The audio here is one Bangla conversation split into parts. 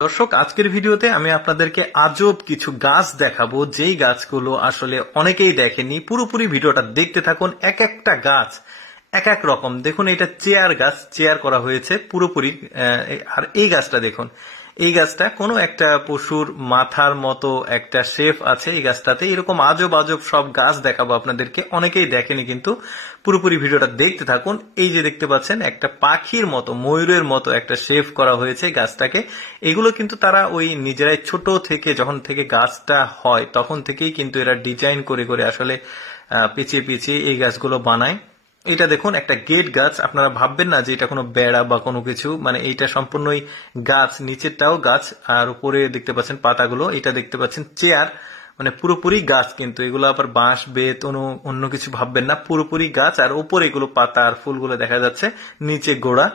দর্শক, আজকের ভিডিওতে আমি আপনাদেরকে আজব কিছু গাছ দেখাবো, যেই গাছগুলো আসলে অনেকেই দেখেনি। পুরোপুরি ভিডিওটা দেখতে থাকুন। এক একটা গাছ এক এক রকম। দেখুন, এটা চেয়ার গাছ, চেয়ার করা হয়েছে পুরোপুরি। আর এই গাছটা দেখুন, এই গাছটা কোনো একটা পশুর মাথার মতো একটা শেপ আছে এই গাছটাতে। এরকম আজব আজব সব গাছ দেখাবো আপনাদেরকে, অনেকেই দেখেনি কিন্তু। পুরোপুরি ভিডিওটা দেখতে থাকুন। এই যে দেখতে পাচ্ছেন, একটা পাখির মতো, ময়ূরের মতো একটা শেপ করা হয়েছে গাছটাকে। এগুলো কিন্তু তারা ওই নিজেরাই ছোট থেকে, যখন থেকে গাছটা হয় তখন থেকেই কিন্তু এরা ডিজাইন করে করে আসলে পিছিয়ে পিছিয়ে এই গাছগুলো বানায়। এটা দেখুন, একটা গেট গাছ। আপনারা ভাববেন না যে এটা কোনো বেড়া বা কোনো কিছু, মানে এইটা সম্পূর্ণই গাছ, নিচেরটাও গাছ আর উপরে দেখতে পাচ্ছেন পাতাগুলো। এটা দেখতে পাচ্ছেন চেয়ার, মানে পুরোপুরি গাছ। কিন্তু এগুলো আবার বাঁশ বেত অন্য কিছু ভাববেন না, পুরোপুরি গাছ। আর উপরে এগুলো পাতা আর ফুলগুলো দেখা যাচ্ছে, নিচে গোড়া।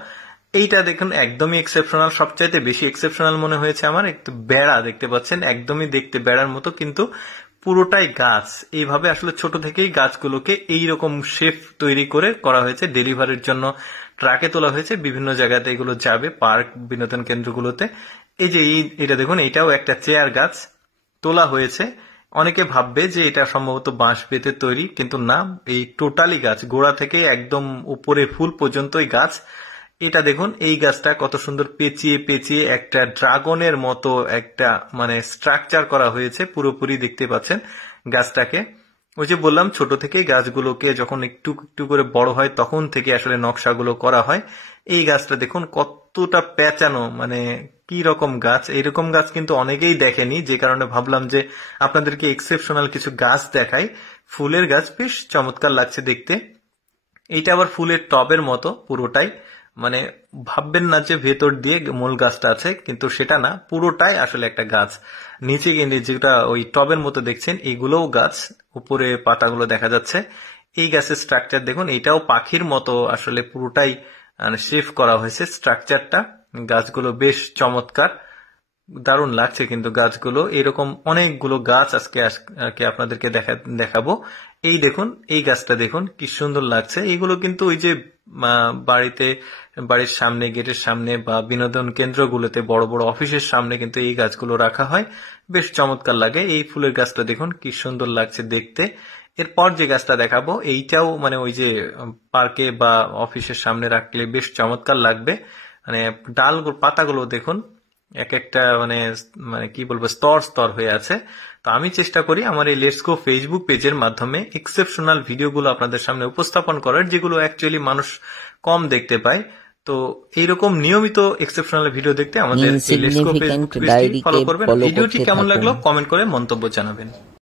এইটা দেখুন, একদমই এক্সেপশনাল। সবচাইতে বেশি এক্সেপশনাল মনে হয়েছে আমার। একটু বেড়া দেখতে পাচ্ছেন, একদমই দেখতে বেড়ার মতো, কিন্তু পুরোটাই গাছ। এইভাবে আসলে ছোট থেকেই গাছগুলোকে এইরকম শেপ তৈরি করে করা হয়েছে। ডেলিভারির জন্য ট্রাকে তোলা হয়েছে, বিভিন্ন জায়গাতে এগুলো যাবে, পার্ক, বিনোদন কেন্দ্রগুলোতে। এই যে এটা দেখুন, এটাও একটা চেয়ার গাছ তোলা হয়েছে। অনেকে ভাববে যে এটা সম্ভবত বাঁশ বেতের তৈরি, কিন্তু না, এই টোটালি গাছ, গোড়া থেকে একদম উপরে ফুল পর্যন্তই গাছ। এটা দেখুন, এই গাছটা কত সুন্দর পেঁচিয়ে পেঁচিয়ে একটা ড্রাগনের মতো একটা মানে স্ট্রাকচার করা হয়েছে পুরোপুরি। দেখতে পাচ্ছেন গাছটাকে। ওই যে বললাম, ছোট থেকে গাছগুলোকে যখন একটু একটু করে বড় হয় তখন থেকে আসলে নকশাগুলো করা হয়। এই গাছটা দেখুন কতটা পেঁচানো, মানে কি রকম গাছ। এইরকম গাছ কিন্তু অনেকেই দেখেনি, যে কারণে ভাবলাম যে আপনাদেরকে এক্সেপশনাল কিছু গাছ দেখাই। ফুলের গাছ, বেশ চমৎকার লাগছে দেখতে। এইটা আবার ফুলের টবের মতো পুরোটাই, মানে ভাববেন না যে ভেতর দিয়ে মূল গাছটা আছে, কিন্তু সেটা না, পুরোটাই আসলে একটা গাছ। নিচে কিন্তু যেটা ওই টবের মতো দেখছেন, এগুলোও গাছ, উপরে পাতাগুলো দেখা যাচ্ছে। এই গাছের স্ট্রাকচার দেখুন, এটাও পাখির মতো আসলে পুরোটাই শেপ করা হয়েছে স্ট্রাকচারটা। গাছগুলো বেশ চমৎকার, দারুণ লাগছে কিন্তু গাছগুলো। এরকম অনেকগুলো গাছ আজকে আপনাদেরকে দেখাবো। এই দেখুন, এই গাছটা দেখুন কি সুন্দর লাগছে। এগুলো কিন্তু ওই যে বাড়িতে, বাড়ির সামনে, গেটের সামনে বা বিনোদন কেন্দ্রগুলোতে, বড় বড় অফিসের সামনে কিন্তু এই গাছগুলো রাখা হয়, বেশ চমৎকার লাগে। এই ফুলের গাছটা দেখুন কি সুন্দর লাগছে দেখতে। এরপর যে গাছটা দেখাবো, এইটাও মানে ওই যে পার্কে বা অফিসের সামনে রাখলে বেশ চমৎকার লাগবে। মানে পাতাগুলো দেখুন, এক একটা মানে মানে কি বলবো, স্তর স্তর হয়ে আছে। তো আমি চেষ্টা করি আমার এই লেটস গো ফেসবুক পেজের মাধ্যমে এক্সেপশনাল ভিডিওগুলো আপনাদের সামনে উপস্থাপন করার, যেগুলো অ্যাকচুয়ালি মানুষ কম দেখতে পায়। তো এইরকম নিয়মিত এক্সেপশনাল ভিডিও দেখতে আমাদের লেটস গো ফেসবুক পেজটি ফলো করবেন। ভিডিওটি কেমন লাগলো কমেন্ট করে মন্তব্য জানাবেন।